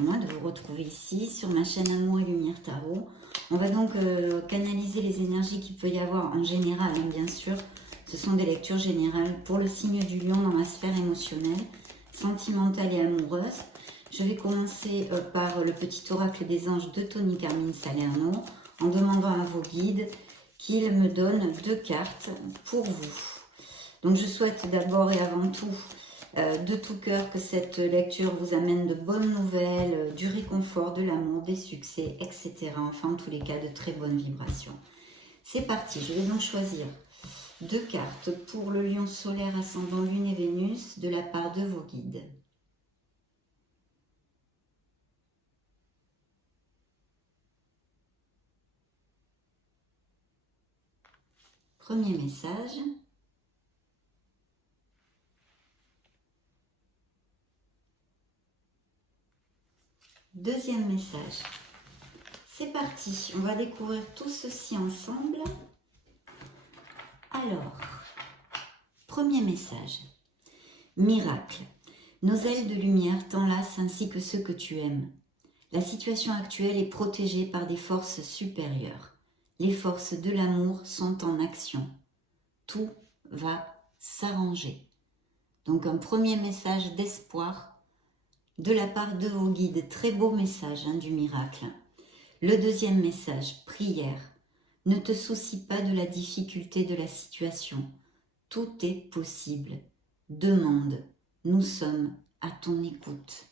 moi de vous retrouver ici sur ma chaîne Amour et Lumière Tarot. On va donc canaliser les énergies qu'il peut y avoir en général, hein, bien sûr. Ce sont des lectures générales pour le signe du lion dans la sphère émotionnelle, sentimentale et amoureuse. Je vais commencer par le petit oracle des anges de Tony Carmine Salerno en demandant à vos guides qu'ils me donnent 2 cartes pour vous. Donc je souhaite d'abord et avant tout de tout cœur que cette lecture vous amène de bonnes nouvelles, du réconfort, de l'amour, des succès, etc. Enfin, en tous les cas, de très bonnes vibrations. C'est parti, je vais donc choisir 2 cartes pour le lion solaire ascendant Lune et Vénus de la part de vos guides. Premier message. Deuxième message. C'est parti, on va découvrir tout ceci ensemble. Alors, premier message. Miracle. Nos ailes de lumière t'enlacent ainsi que ceux que tu aimes. La situation actuelle est protégée par des forces supérieures. Les forces de l'amour sont en action. Tout va s'arranger. Donc un premier message d'espoir de la part de vos guides. Très beau message du miracle. Le deuxième message, prière. Ne te soucie pas de la difficulté de la situation. Tout est possible. Demande. Nous sommes à ton écoute.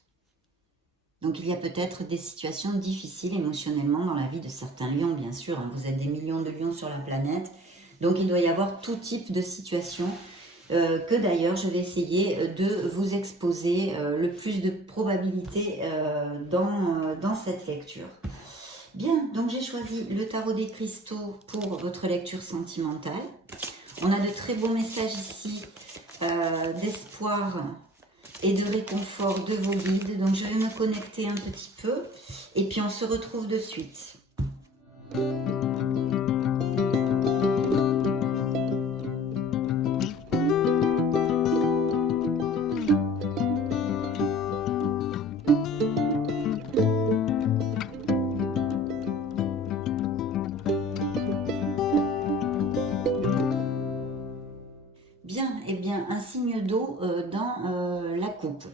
Donc il y a peut-être des situations difficiles émotionnellement dans la vie de certains lions, bien sûr. Vous êtes des millions de lions sur la planète. Donc il doit y avoir tout type de situations que d'ailleurs je vais essayer de vous exposer le plus de probabilités dans cette lecture. Bien, donc j'ai choisi le tarot des cristaux pour votre lecture sentimentale. On a de très beaux messages ici d'espoir et de réconfort de vos guides. Donc je vais me connecter un petit peu et puis on se retrouve de suite. Un signe d'eau dans la coupe.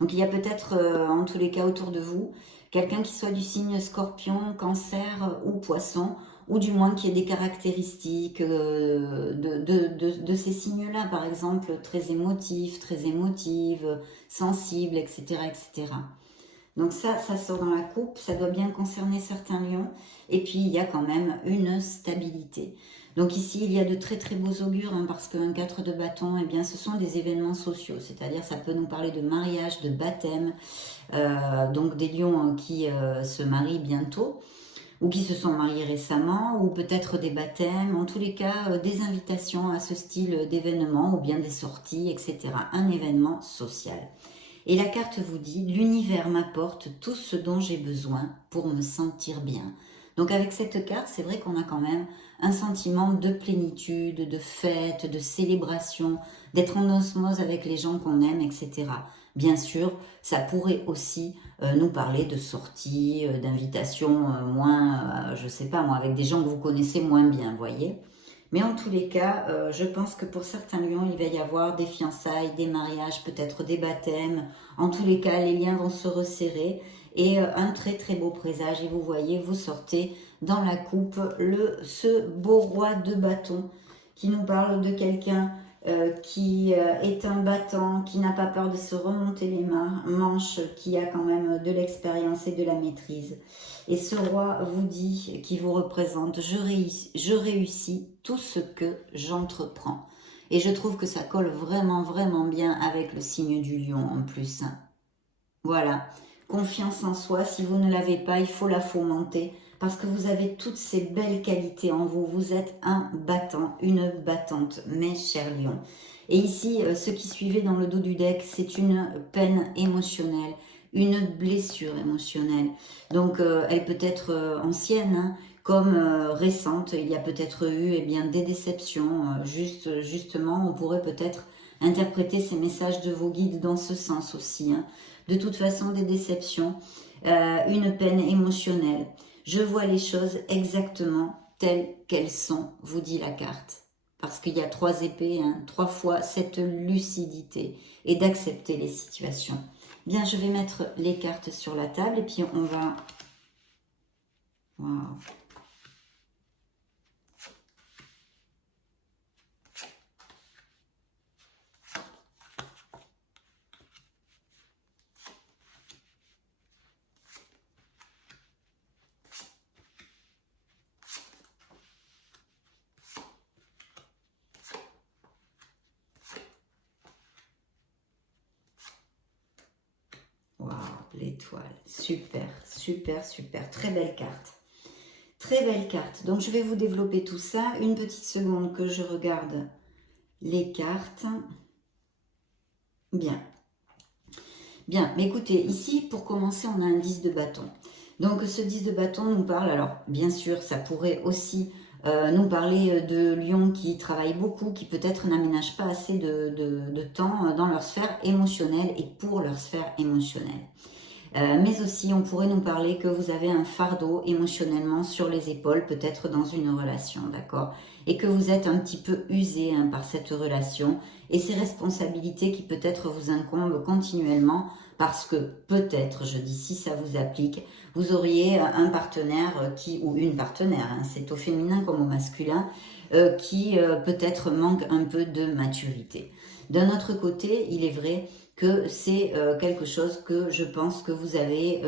Donc il y a peut-être en tous les cas autour de vous quelqu'un qui soit du signe scorpion, cancer ou poisson, ou du moins qui ait des caractéristiques de ces signes-là, par exemple très émotif, très émotive, sensible, etc. etc. Donc ça sort dans la coupe, ça doit bien concerner certains lions. Et puis il y a quand même une stabilité. Donc ici il y a de très très beaux augures, parce qu'un 4 de bâton, eh bien ce sont des événements sociaux. C'est-à-dire ça peut nous parler de mariage, de baptême, donc des lions qui se marient bientôt, ou qui se sont mariés récemment, ou peut-être des baptêmes, en tous les cas des invitations à ce style d'événement, ou bien des sorties, etc. Un événement social. Et la carte vous dit, l'univers m'apporte tout ce dont j'ai besoin pour me sentir bien. Donc avec cette carte, c'est vrai qu'on a quand même un sentiment de plénitude, de fête, de célébration, d'être en osmose avec les gens qu'on aime, etc. Bien sûr, ça pourrait aussi nous parler de sorties, d'invitations moins, je sais pas moi, avec des gens que vous connaissez moins bien, voyez. Mais en tous les cas, je pense que pour certains lions, il va y avoir des fiançailles, des mariages, peut-être des baptêmes. En tous les cas, les liens vont se resserrer et un très très beau présage. Et vous voyez, vous sortez dans la coupe ce beau roi de bâton qui nous parle de quelqu'un qui est un battant, qui n'a pas peur de se remonter les manches, qui a quand même de l'expérience et de la maîtrise. Et ce roi vous dit, qui vous représente, je réussis tout ce que j'entreprends. Et je trouve que ça colle vraiment, vraiment bien avec le signe du lion en plus. Voilà, confiance en soi, si vous ne l'avez pas, il faut la fomenter parce que vous avez toutes ces belles qualités en vous. Vous êtes un battant, une battante, mes chers lions. Et ici, ce qui suivait dans le dos du deck, c'est une peine émotionnelle, une blessure émotionnelle. Donc, elle peut être ancienne, comme récente. Il y a peut-être eu des déceptions. Justement, on pourrait peut-être interpréter ces messages de vos guides dans ce sens aussi. De toute façon, des déceptions. une peine émotionnelle. Je vois les choses exactement telles qu'elles sont, vous dit la carte. Parce qu'il y a 3 épées, hein, 3 fois cette lucidité et d'accepter les situations. Bien, je vais mettre les cartes sur la table et puis on va... Wow. Waouh, l'étoile, super, super, super, très belle carte. Très belle carte. Donc, je vais vous développer tout ça. Une petite seconde que je regarde les cartes. Bien. Bien, mais écoutez, ici, pour commencer, on a un 10 de bâton. Donc, ce 10 de bâton nous parle, alors, bien sûr, ça pourrait aussi nous parler de lions qui travaillent beaucoup, qui peut-être n'aménagent pas assez de temps dans leur sphère émotionnelle et pour leur sphère émotionnelle. Mais aussi, on pourrait nous parler que vous avez un fardeau émotionnellement sur les épaules, peut-être dans une relation, d'accord? Et que vous êtes un petit peu usé hein, par cette relation et ces responsabilités qui peut-être vous incombent continuellement parce que peut-être, je dis si ça vous applique, vous auriez un partenaire ou une partenaire, hein, c'est au féminin comme au masculin, qui peut-être manque un peu de maturité. D'un autre côté, il est vrai que c'est quelque chose que je pense que vous allez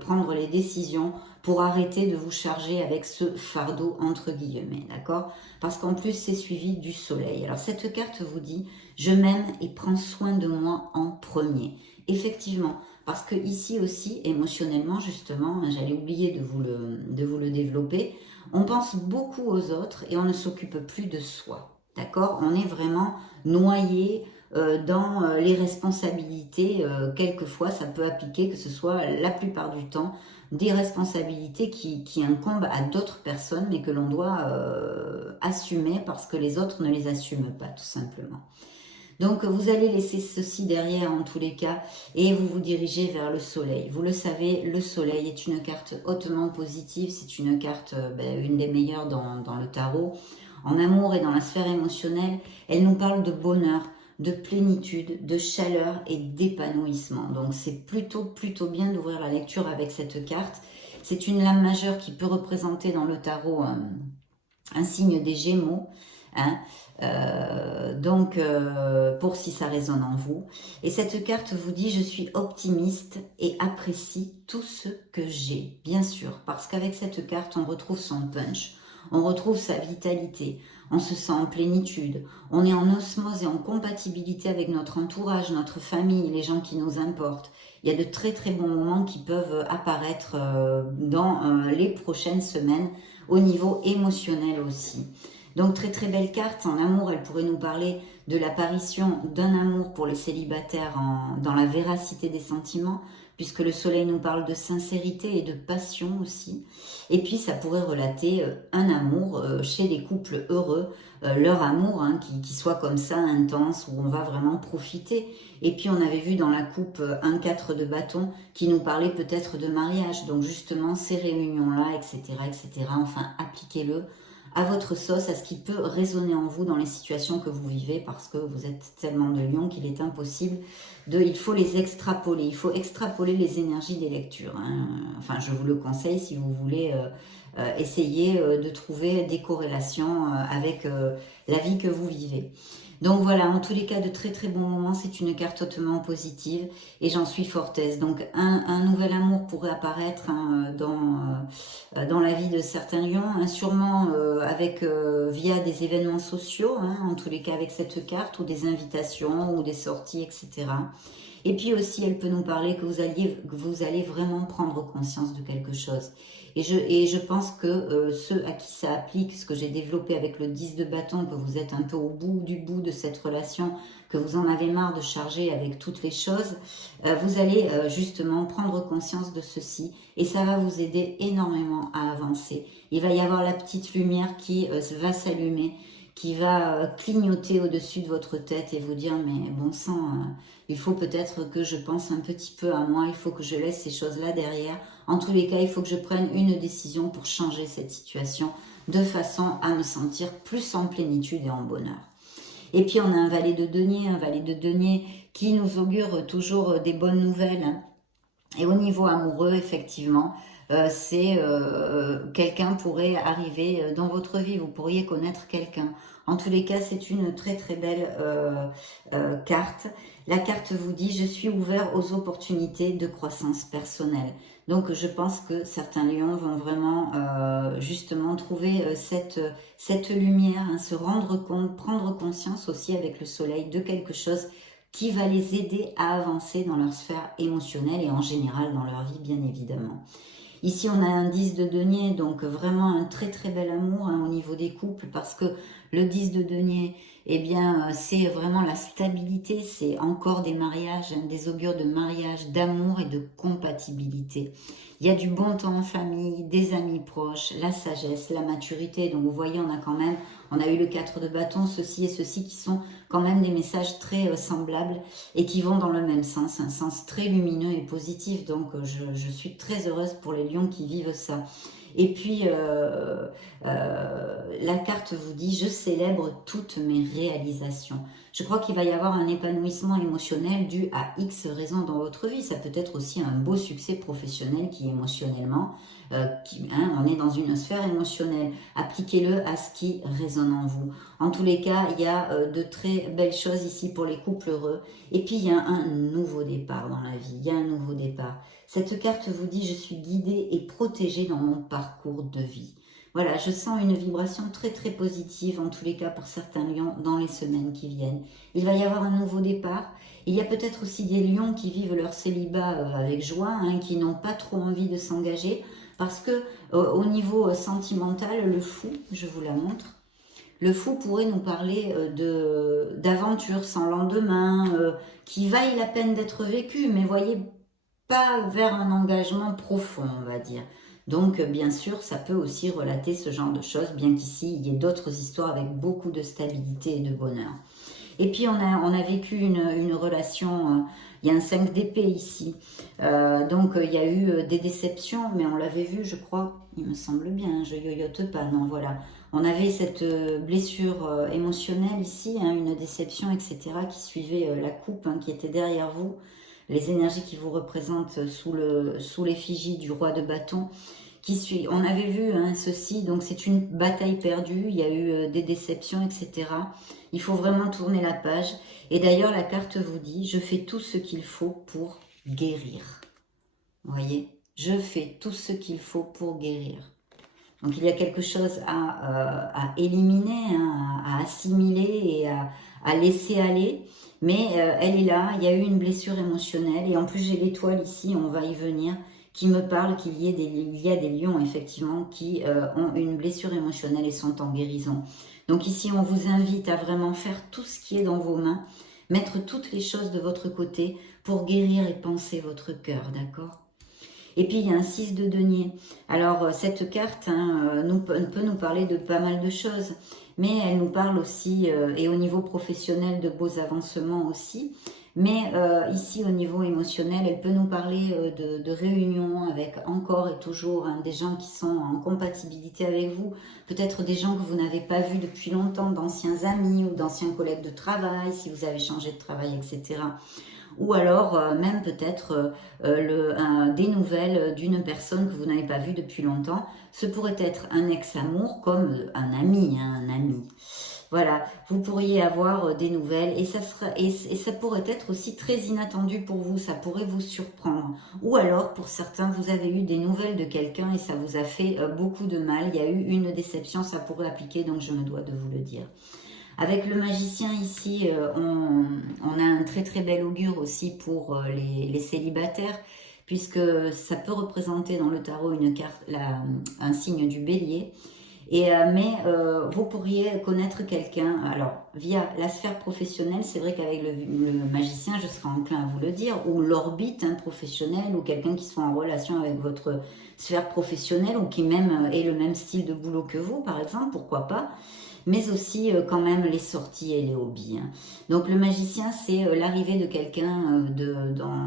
prendre les décisions pour arrêter de vous charger avec ce fardeau entre guillemets, d'accord? Parce qu'en plus, c'est suivi du soleil. Alors, cette carte vous dit, je m'aime et prends soin de moi en premier. Effectivement, parce que ici aussi, émotionnellement, justement, j'allais oublier de vous le développer, on pense beaucoup aux autres et on ne s'occupe plus de soi, d'accord? On est vraiment noyé dans les responsabilités, quelquefois ça peut appliquer que ce soit la plupart du temps des responsabilités qui incombent à d'autres personnes mais que l'on doit assumer parce que les autres ne les assument pas tout simplement. Donc vous allez laisser ceci derrière en tous les cas et vous vous dirigez vers le soleil. Vous le savez, le soleil est une carte hautement positive, c'est une carte une des meilleures dans le tarot. En amour et dans la sphère émotionnelle, elle nous parle de bonheur, de plénitude, de chaleur et d'épanouissement. Donc c'est plutôt bien d'ouvrir la lecture avec cette carte. C'est une lame majeure qui peut représenter dans le tarot un signe des Gémeaux. Hein, pour si ça résonne en vous. Et cette carte vous dit, je suis optimiste et apprécie tout ce que j'ai. Bien sûr, parce qu'avec cette carte, on retrouve son punch, on retrouve sa vitalité, on se sent en plénitude, on est en osmose et en compatibilité avec notre entourage, notre famille, les gens qui nous importent. Il y a de très bons moments qui peuvent apparaître dans les prochaines semaines au niveau émotionnel aussi. Donc très belle carte. En amour, elle pourrait nous parler de l'apparition d'un amour pour les célibataires dans la véracité des sentiments, puisque le soleil nous parle de sincérité et de passion aussi. Et puis ça pourrait relater un amour chez les couples heureux, leur amour hein, qui soit comme ça intense, où on va vraiment profiter. Et puis on avait vu dans la coupe un 4 de bâton qui nous parlait peut-être de mariage. Donc justement ces réunions-là, etc. Enfin, appliquez-le à votre sauce, à ce qui peut résonner en vous dans les situations que vous vivez, parce que vous êtes tellement de lions qu'il est impossible il faut les extrapoler, il faut extrapoler les énergies des lectures. Hein. Enfin, je vous le conseille si vous voulez essayer de trouver des corrélations avec la vie que vous vivez. Donc voilà, en tous les cas, de très bons moments, c'est une carte hautement positive et j'en suis fortaise. Donc un nouvel amour pourrait apparaître hein, dans la vie de certains lions, hein, sûrement via des événements sociaux, hein, en tous les cas avec cette carte, ou des invitations, ou des sorties, etc. Et puis aussi, elle peut nous parler que vous allez vraiment prendre conscience de quelque chose. Et je pense que ceux à qui ça applique, ce que j'ai développé avec le 10 de bâton, que vous êtes un peu au bout de cette relation, que vous en avez marre de charger avec toutes les choses, vous allez justement prendre conscience de ceci et ça va vous aider énormément à avancer. Il va y avoir la petite lumière qui va s'allumer, qui va clignoter au-dessus de votre tête et vous dire, mais bon sang, il faut peut-être que je pense un petit peu à moi, il faut que je laisse ces choses-là derrière. En tous les cas, il faut que je prenne une décision pour changer cette situation de façon à me sentir plus en plénitude et en bonheur. Et puis on a un valet de denier qui nous augure toujours des bonnes nouvelles, hein. Et au niveau amoureux, effectivement, quelqu'un pourrait arriver dans votre vie, vous pourriez connaître quelqu'un. En tous les cas, c'est une très très belle carte. La carte vous dit, je suis ouvert aux opportunités de croissance personnelle. Donc je pense que certains lions vont vraiment justement trouver cette lumière, hein, se rendre compte, prendre conscience aussi avec le soleil de quelque chose qui va les aider à avancer dans leur sphère émotionnelle et en général dans leur vie, bien évidemment. Ici, on a un 10 de denier, donc vraiment un très très bel amour, hein, au niveau des couples, parce que le 10 de denier, eh bien, c'est vraiment la stabilité, c'est encore des mariages, hein, des augures de mariage, d'amour et de compatibilité. Il y a du bon temps en famille, des amis proches, la sagesse, la maturité. Donc vous voyez, on a eu le 4 de bâton, ceci et ceci qui sont quand même des messages très semblables et qui vont dans le même sens, un sens très lumineux et positif. Donc je suis très heureuse pour les lions qui vivent ça. Et puis, la carte vous dit, je célèbre toutes mes réalisations. Je crois qu'il va y avoir un épanouissement émotionnel dû à X raisons dans votre vie. Ça peut être aussi un beau succès professionnel qui émotionnellement, on est dans une sphère émotionnelle. Appliquez-le à ce qui résonne en vous. En tous les cas, il y a de très belles choses ici pour les couples heureux. Et puis, il y a un nouveau départ dans la vie. Il y a un nouveau départ. Cette carte vous dit, je suis guidée et protégée dans mon parcours de vie. Voilà, je sens une vibration très très positive, en tous les cas pour certains lions, dans les semaines qui viennent. Il va y avoir un nouveau départ. Il y a peut-être aussi des lions qui vivent leur célibat avec joie, hein, qui n'ont pas trop envie de s'engager, parce que au niveau sentimental, le fou, je vous la montre, le fou pourrait nous parler d'aventures sans lendemain, qui vaillent la peine d'être vécues, mais voyez, pas vers un engagement profond, on va dire. Donc, bien sûr, ça peut aussi relater ce genre de choses, bien qu'ici, il y ait d'autres histoires avec beaucoup de stabilité et de bonheur. Et puis, on a vécu une relation, il y a un 5 d'épée ici. Donc, il y a eu des déceptions, mais on l'avait vu, je crois, il me semble bien, je yoyote pas, non, voilà. On avait cette blessure émotionnelle ici, hein, une déception, etc., qui suivait la coupe, hein, qui était derrière vous. Les énergies qui vous représentent sous l'effigie du roi de bâton, on avait vu, hein, ceci, donc c'est une bataille perdue, il y a eu des déceptions, etc. Il faut vraiment tourner la page. Et d'ailleurs, la carte vous dit, je fais tout ce qu'il faut pour guérir. Vous voyez, je fais tout ce qu'il faut pour guérir. Donc il y a quelque chose à éliminer, hein, à assimiler et à laisser aller. Mais elle est là, il y a eu une blessure émotionnelle. Et en plus j'ai l'étoile ici, on va y venir, qui me parle qu'il y a des lions effectivement qui ont une blessure émotionnelle et sont en guérison. Donc ici on vous invite à vraiment faire tout ce qui est dans vos mains, mettre toutes les choses de votre côté pour guérir et penser votre cœur, d'accord ? Et puis, il y a un 6 de denier. Alors, cette carte, hein, peut nous parler de pas mal de choses, mais elle nous parle aussi, et au niveau professionnel, de beaux avancements aussi. Mais ici, au niveau émotionnel, elle peut nous parler de réunions avec encore et toujours, hein, des gens qui sont en compatibilité avec vous. Peut-être des gens que vous n'avez pas vus depuis longtemps, d'anciens amis ou d'anciens collègues de travail, si vous avez changé de travail, etc. Ou alors même peut-être des nouvelles d'une personne que vous n'avez pas vue depuis longtemps. Ce pourrait être un ex-amour comme un ami, hein, un ami. Voilà, vous pourriez avoir des nouvelles et ça pourrait être aussi très inattendu pour vous, ça pourrait vous surprendre. Ou alors, pour certains, vous avez eu des nouvelles de quelqu'un et ça vous a fait beaucoup de mal. Il y a eu une déception, ça pourrait appliquer, donc je me dois de vous le dire. Avec le magicien ici, on a un très très bel augure aussi pour les célibataires, puisque ça peut représenter dans le tarot une carte, un signe du bélier. Mais vous pourriez connaître quelqu'un, alors via la sphère professionnelle, c'est vrai qu'avec le magicien, je serais enclin à vous le dire, ou l'orbite, hein, professionnelle, ou quelqu'un qui soit en relation avec votre sphère professionnelle, ou qui même ait le même style de boulot que vous, par exemple, pourquoi pas. mais aussi quand même les sorties et les hobbies, hein. Donc le magicien, c'est l'arrivée de quelqu'un, dans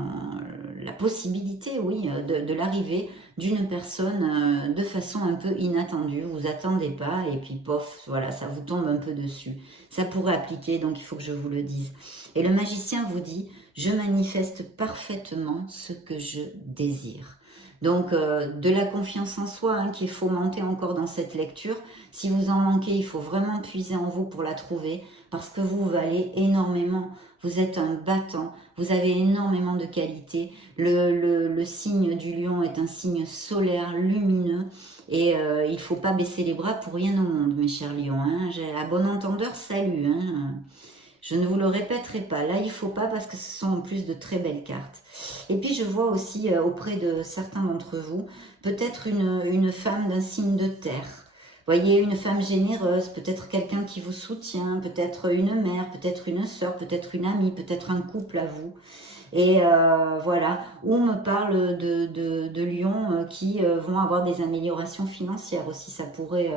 la possibilité, oui, de l'arrivée d'une personne de façon un peu inattendue. Vous attendez pas et puis pof, voilà, ça vous tombe un peu dessus. Ça pourrait appliquer, donc il faut que je vous le dise. Et le magicien vous dit, je manifeste parfaitement ce que je désire. Donc de la confiance en soi, hein, qu'il faut monter encore dans cette lecture. Si vous en manquez, il faut vraiment puiser en vous pour la trouver, parce que vous valez énormément. Vous êtes un battant, vous avez énormément de qualités. Le signe du lion est un signe solaire, lumineux, et il ne faut pas baisser les bras pour rien au monde, mes chers lions, hein. À bon entendeur, salut, hein. Je ne vous le répéterai pas. Là, il ne faut pas, parce que ce sont en plus de très belles cartes. Et puis, je vois aussi auprès de certains d'entre vous, peut-être une femme d'un signe de terre. Voyez, une femme généreuse, peut-être quelqu'un qui vous soutient, peut-être une mère, peut-être une sœur, peut-être une amie, peut-être un couple à vous. Et voilà, on me parle de lions qui vont avoir des améliorations financières aussi, ça pourrait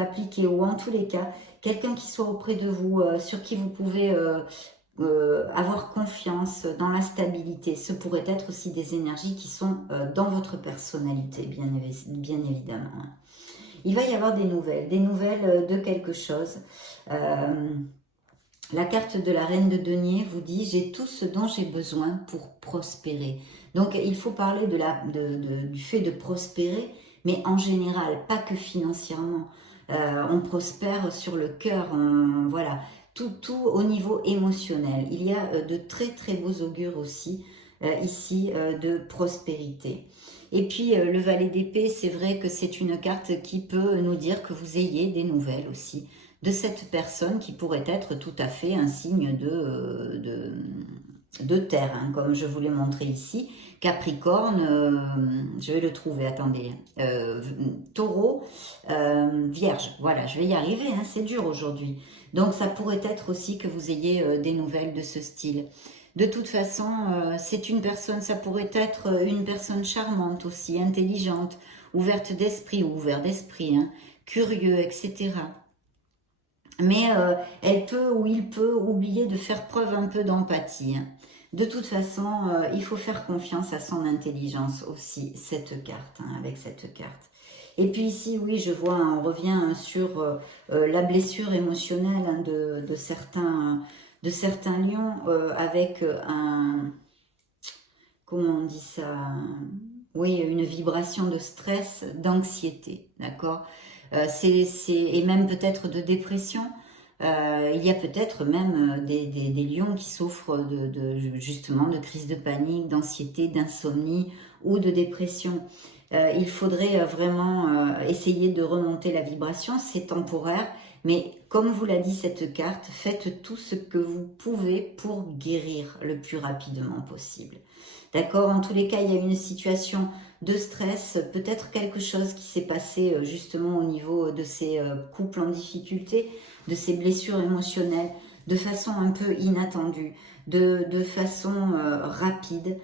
appliquer, ou en tous les cas, quelqu'un qui soit auprès de vous, sur qui vous pouvez avoir confiance dans la stabilité. Ce pourrait être aussi des énergies qui sont dans votre personnalité, bien évidemment, hein. Il va y avoir des nouvelles de quelque chose. La carte de la reine de denier vous dit, j'ai tout ce dont j'ai besoin pour prospérer. Donc il faut parler du fait de prospérer, mais en général, pas que financièrement. On prospère sur le cœur, voilà, tout au niveau émotionnel. Il y a de très très beaux augures aussi ici de prospérité. Et puis le valet d'épée, c'est vrai que c'est une carte qui peut nous dire que vous ayez des nouvelles aussi de cette personne qui pourrait être tout à fait un signe de terre, hein, comme je vous l'ai montré ici. Capricorne, je vais le trouver, attendez, Taureau, Vierge, voilà, je vais y arriver, hein, c'est dur aujourd'hui. Donc ça pourrait être aussi que vous ayez des nouvelles de ce style. De toute façon, c'est une personne, ça pourrait être une personne charmante aussi, intelligente, ouverte d'esprit ou ouvert d'esprit, hein, curieux, etc. Mais elle peut ou il peut oublier de faire preuve un peu d'empathie, hein. De toute façon, il faut faire confiance à son intelligence aussi, cette carte, hein, avec cette carte. Et puis ici, oui, je vois, hein, on revient sur la blessure émotionnelle, hein, de certains lions, avec comment on dit ça, oui, une vibration de stress, d'anxiété, d'accord, et même peut-être de dépression. Il y a peut-être même des lions qui souffrent justement de crise de panique, d'anxiété, d'insomnie ou de dépression. Il faudrait vraiment essayer de remonter la vibration, c'est temporaire, mais comme vous l'a dit cette carte, faites tout ce que vous pouvez pour guérir le plus rapidement possible. D'accord? En tous les cas, il y a une situation de stress, peut-être quelque chose qui s'est passé justement au niveau de ces couples en difficulté, de ces blessures émotionnelles, de façon un peu inattendue, de façon rapide,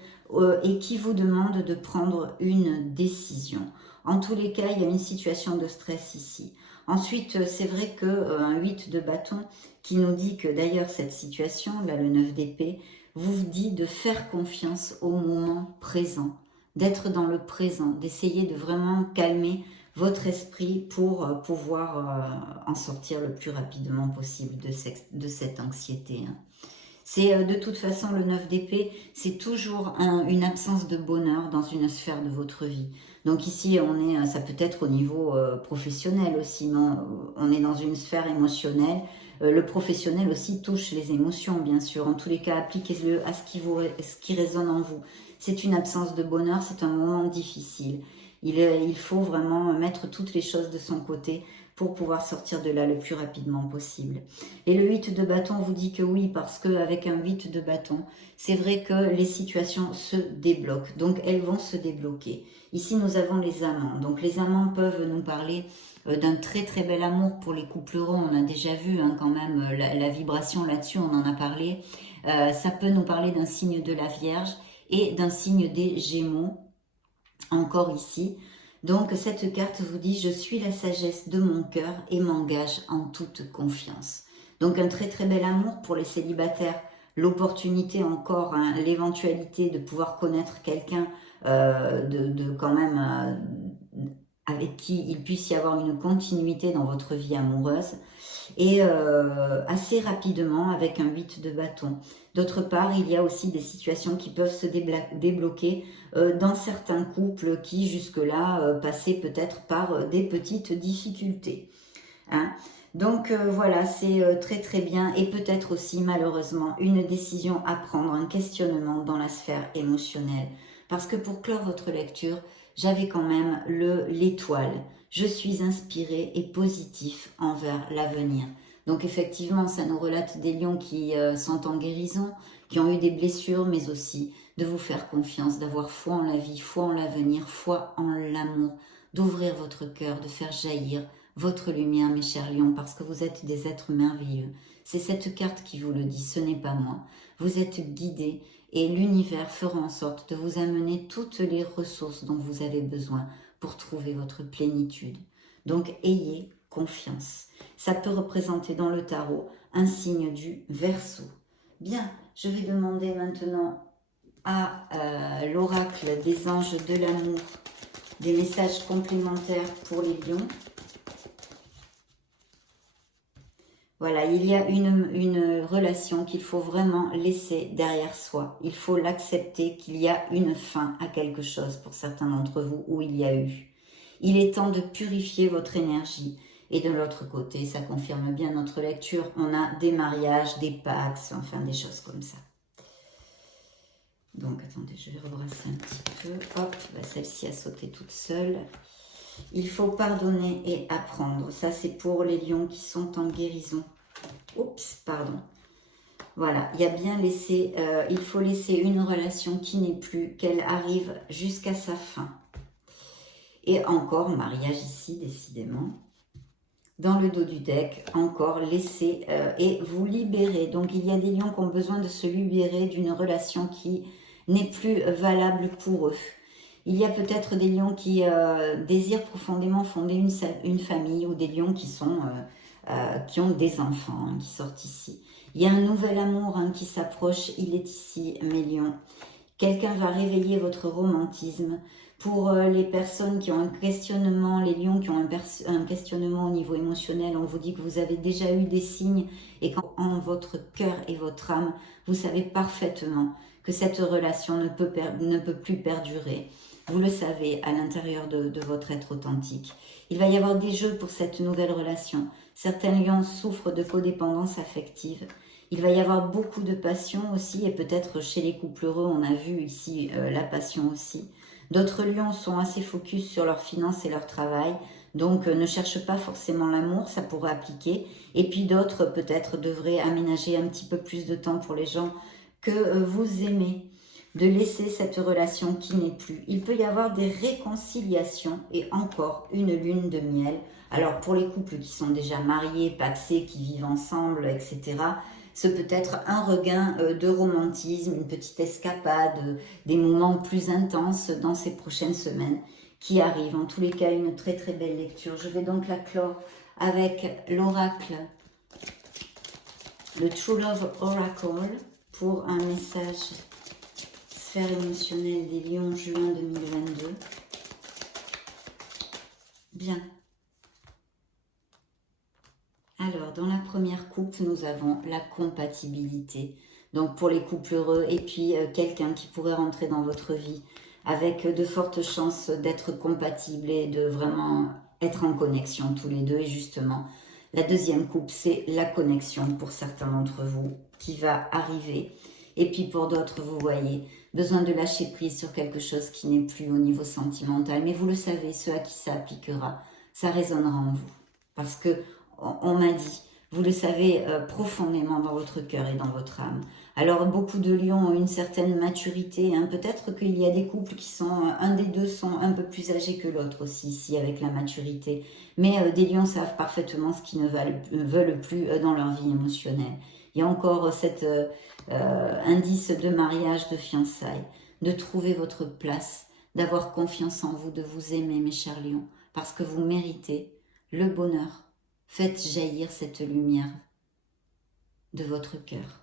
et qui vous demande de prendre une décision. En tous les cas, il y a une situation de stress ici. Ensuite, c'est vrai qu'un 8 de bâton qui nous dit que d'ailleurs cette situation, là le 9 d'épée, vous dit de faire confiance au moment présent, d'être dans le présent, d'essayer de vraiment calmer votre esprit pour pouvoir en sortir le plus rapidement possible de cette anxiété, hein. C'est de toute façon le 9 d'épée, c'est toujours une absence de bonheur dans une sphère de votre vie. Donc ici, ça peut être au niveau professionnel aussi, non, on est dans une sphère émotionnelle. Le professionnel aussi touche les émotions, bien sûr. En tous les cas, appliquez-le à ce qui résonne en vous. C'est une absence de bonheur, c'est un moment difficile. Il faut vraiment mettre toutes les choses de son côté pour pouvoir sortir de là le plus rapidement possible. Et le 8 de bâton vous dit que oui, parce qu'avec un 8 de bâton, c'est vrai que les situations se débloquent. Donc elles vont se débloquer. Ici, nous avons les amants. Donc les amants peuvent nous parler d'un très très bel amour pour les couples ronds. On a déjà vu, hein, quand même la vibration là-dessus, on en a parlé. Ça peut nous parler d'un signe de la Vierge et d'un signe des Gémeaux, encore ici. Donc cette carte vous dit « Je suis la sagesse de mon cœur et m'engage en toute confiance ». Donc un très très bel amour pour les célibataires. L'opportunité encore, hein, l'éventualité de pouvoir connaître quelqu'un quand même avec qui il puisse y avoir une continuité dans votre vie amoureuse et assez rapidement avec un 8 de bâton. D'autre part, il y a aussi des situations qui peuvent se débloquer dans certains couples qui jusque-là passaient peut-être par des petites difficultés. Hein. Donc voilà, c'est très très bien et peut-être aussi malheureusement une décision à prendre, un questionnement dans la sphère émotionnelle. Parce que pour clore votre lecture, j'avais quand même l'étoile. Je suis inspiré et positif envers l'avenir. Donc effectivement, ça nous relate des lions qui sont en guérison, qui ont eu des blessures, mais aussi de vous faire confiance, d'avoir foi en la vie, foi en l'avenir, foi en l'amour, d'ouvrir votre cœur, de faire jaillir votre lumière, mes chers lions, parce que vous êtes des êtres merveilleux. C'est cette carte qui vous le dit, ce n'est pas moi. Vous êtes guidés et l'univers fera en sorte de vous amener toutes les ressources dont vous avez besoin pour trouver votre plénitude. Donc, ayez confiance. Ça peut représenter dans le tarot un signe du Verseau. Bien, je vais demander maintenant à l'oracle des anges de l'amour des messages complémentaires pour les lions. Voilà, il y a une relation qu'il faut vraiment laisser derrière soi. Il faut l'accepter qu'il y a une fin à quelque chose pour certains d'entre vous où il y a eu. Il est temps de purifier votre énergie. Et de l'autre côté, ça confirme bien notre lecture, on a des mariages, des pactes, enfin des choses comme ça. Donc attendez, je vais rebrasser un petit peu. Hop, bah, celle-ci a sauté toute seule. Il faut pardonner et apprendre. Ça, c'est pour les lions qui sont en guérison. Oups, pardon. Voilà, il y a bien laissé, il faut laisser une relation qui n'est plus, qu'elle arrive jusqu'à sa fin. Et encore, mariage ici, décidément. Dans le dos du deck, encore, laisser et vous libérer. Donc, il y a des lions qui ont besoin de se libérer d'une relation qui n'est plus valable pour eux. Il y a peut-être des lions qui désirent profondément fonder une famille ou des lions qui ont des enfants qui sortent ici. Il y a un nouvel amour qui s'approche, il est ici, mes lions. Quelqu'un va réveiller votre romantisme. Pour les personnes qui ont un questionnement, les lions qui ont un questionnement au niveau émotionnel, on vous dit que vous avez déjà eu des signes et qu'en votre cœur et votre âme, vous savez parfaitement que cette relation ne peut plus perdurer. Vous le savez à l'intérieur de votre être authentique. Il va y avoir des jeux pour cette nouvelle relation. Certains lions souffrent de codépendance affective. Il va y avoir beaucoup de passion aussi, et peut-être chez les couples heureux, on a vu ici la passion aussi. D'autres lions sont assez focus sur leurs finances et leur travail, donc ne cherchent pas forcément l'amour, ça pourrait appliquer. Et puis d'autres peut-être devraient aménager un petit peu plus de temps pour les gens que vous aimez, de laisser cette relation qui n'est plus. Il peut y avoir des réconciliations et encore une lune de miel. Alors pour les couples qui sont déjà mariés, pacsés, qui vivent ensemble, etc., ce peut être un regain de romantisme, une petite escapade, des moments plus intenses dans ces prochaines semaines qui arrivent. En tous les cas, une très très belle lecture. Je vais donc la clore avec l'oracle, le True Love Oracle, pour un message sphère émotionnelle des lions juin 2022. Bien. Alors, dans la première coupe, nous avons la compatibilité. Donc, pour les couples heureux, et puis quelqu'un qui pourrait rentrer dans votre vie avec de fortes chances d'être compatibles et de vraiment être en connexion tous les deux. Et justement, la deuxième coupe, c'est la connexion pour certains d'entre vous qui va arriver. Et puis pour d'autres, vous voyez, besoin de lâcher prise sur quelque chose qui n'est plus au niveau sentimental. Mais vous le savez, ceux à qui ça appliquera, ça résonnera en vous. Parce que on m'a dit, vous le savez profondément dans votre cœur et dans votre âme. Alors beaucoup de lions ont une certaine maturité, peut-être qu'il y a des couples qui sont, un des deux sont un peu plus âgés que l'autre aussi ici avec la maturité. Mais des lions savent parfaitement ce qu'ils ne veulent plus dans leur vie émotionnelle. Il y a encore cet indice de mariage, de fiançailles, de trouver votre place d'avoir confiance en vous, de vous aimer, mes chers lions, parce que vous méritez le bonheur. Faites jaillir cette lumière de votre cœur.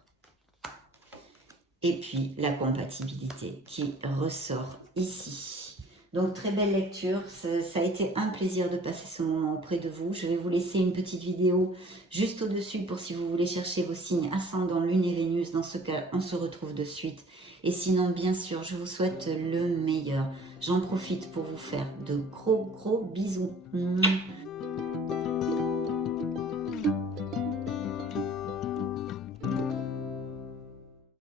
Et puis, la compatibilité qui ressort ici. Donc, très belle lecture. Ça a été un plaisir de passer ce moment auprès de vous. Je vais vous laisser une petite vidéo juste au-dessus pour si vous voulez chercher vos signes ascendant, Lune et Vénus. Dans ce cas, on se retrouve de suite. Et sinon, bien sûr, je vous souhaite le meilleur. J'en profite pour vous faire de gros bisous.